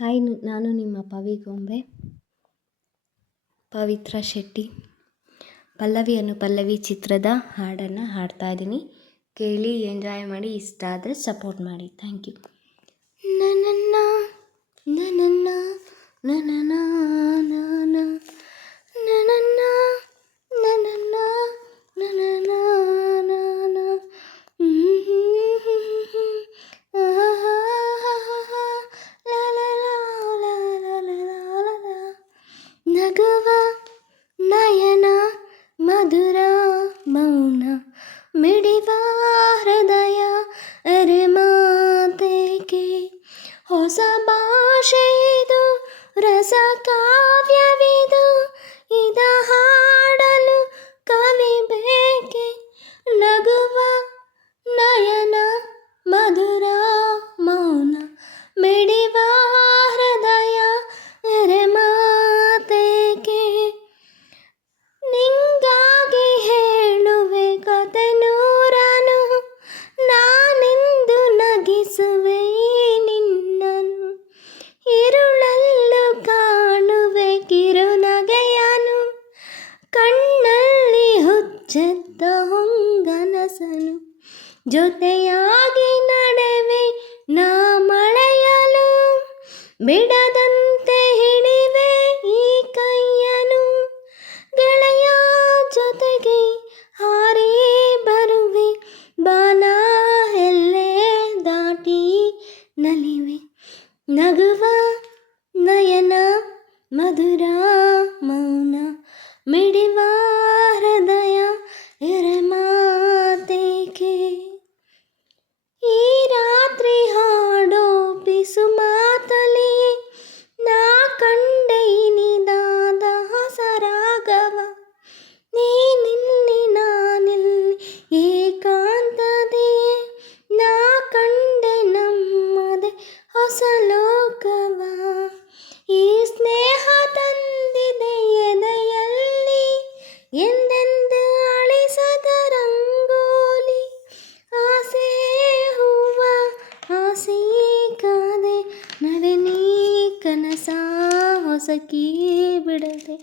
Hi, ನಾನು ನಿಮ್ಮ ಪವಿಗೊಂಬೆ ಪವಿತ್ರ ಶೆಟ್ಟಿ. ಪಲ್ಲವಿ ಚಿತ್ರದ ಹಾಡನ್ನು ಹಾಡ್ತಾ ಇದ್ದೀನಿ. ಕೇಳಿ, ಎಂಜಾಯ್ ಮಾಡಿ. ಇಷ್ಟ ಆದರೆ ಸಪೋರ್ಟ್ ಮಾಡಿ. Thank you. ನನ್ನ ನನ್ನ ನನ್ನ ನಗುವ ನಯನ ಮಧುರ ಮೌನ ಮಿಡಿವ ಹೃದಯ ಅರೆ ಮಾತೇಕೆ ಹೊಸ ಭಾಷೆ ಇದು ರಸ ಕಾವ್ಯವಿದು ಇದ ಹಾಡಲು ಕವಿ ಬೇಕೆ ನಗುವ ನಯನ ಮಧುರ ಮೌನ ಮಿಡಿವ ಹೃದಯ ಅರೆ ಮಾತೇಕೆ ನಿಂಗಾಗಿ ಹೇಳುವೆ ಕತೆ ನೂರನು ನಾನೆಂದು ನಗಿಸುವೆ ನಿನ್ನನು ಇರುಳಲ್ಲೂ ಕಾಣುವೆ ಕಿರುನಗೆಯನು ಕಣ್ಣಲ್ಲಿ ಹುಚ್ಚೆದ್ದ ಹೊಂಗನಸನು ಜೊತೆಯಾಗಿ ನಡೆವೆ ನಾ ಮಳೆಯಲು ಬಿಡದಂತೆ ಹಿಡಿವೆ ಈ ಕೈಯನು ಗೆಳೆಯ ಜೊತೆಗೆ ಹಾರಿ ಬರುವೆ ಬಾನ ಎಲ್ಲೆ ದಾಟಿ ನಲಿವೆ ನಗುವ ನಯನ ಮಧುರ ಮೌನ ಮಿಡಿವ ಹೃದಯ ಎರೆ ಮಾತೇಕೆ ಈ ರಾತ್ರಿ ಹಾಡೋ ಪಿಸು ಮಾತಲಿ ನಾ ಕಂಡೆ ಇನಿದಾದ ಹೊಸ ರಾಗವ ನೀನಿಲ್ಲಿ ನಾನಿಲ್ಲಿ ಏಕಾಂತದಿ ನಾ ಕಂಡೆ ನಮ್ಮದೆ ಹೊಸ ಲೋಕವ ಈ ಸ್ನೇಹ ತಂದಿದೆ ಎದೆಯಲ್ಲಿ ಎಂದೆಂದು ಅಳಿಸದ ರಂಗೋಲಿ ಆಸೆ ಹೂವ ಆಸೆ ಕಾದೆ ನಡೆ ನೀ ಕನಸ ಹೊಸಕಿ ಬಿಡದೆ